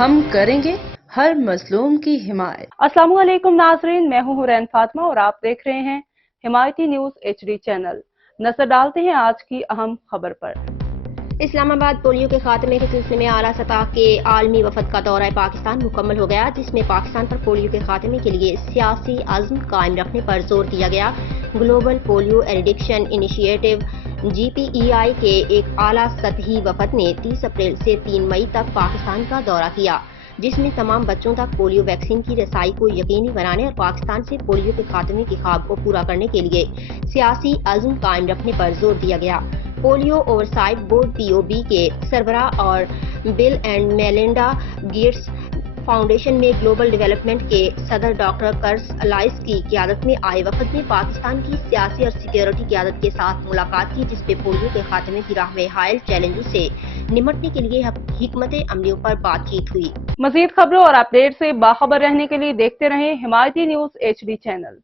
ہم کریں گے ہر مظلوم کی حمایت۔ السلام علیکم ناظرین، میں ہوں حورین فاطمہ اور آپ دیکھ رہے ہیں حمایتی نیوز HD چینل۔ نظر ڈالتے ہیں آج کی اہم خبر پر۔ اسلام آباد پولیو کے خاتمے کے سلسلے میں اعلیٰ سطح کے عالمی وفد کا دورہ پاکستان مکمل ہو گیا، جس میں پاکستان پر پولیو کے خاتمے کے لیے سیاسی عزم قائم رکھنے پر زور دیا گیا۔ گلوبل پولیو ایریڈکشن انیشیٹو GPEI کے ایک اعلیٰ سطحی وفد نے 30 اپریل سے 3 مئی تک پاکستان کا دورہ کیا، جس میں تمام بچوں تک پولیو ویکسین کی رسائی کو یقینی بنانے اور پاکستان سے پولیو کے خاتمے کے خواب کو پورا کرنے کے لیے سیاسی عزم قائم رکھنے پر زور دیا گیا۔ پولیو اوورسائٹ بورڈ POB کے سربراہ اور بل اینڈ میلنڈا گیٹس فاؤنڈیشن میں گلوبل ڈیولپمنٹ کے صدر ڈاکٹر کرس الائس کی قیادت میں آئے وفد نے پاکستان کی سیاسی اور سیکیورٹی قیادت کے ساتھ ملاقات کی، جس پہ پولیو کے خاتمے کی راہ میں حائل چیلنجوں سے نمٹنے کے لیے حکمت عملیوں پر بات چیت ہوئی۔ مزید خبروں اور اپڈیٹ سے باخبر رہنے کے لیے دیکھتے رہیں حمایتی نیوز HD چینل۔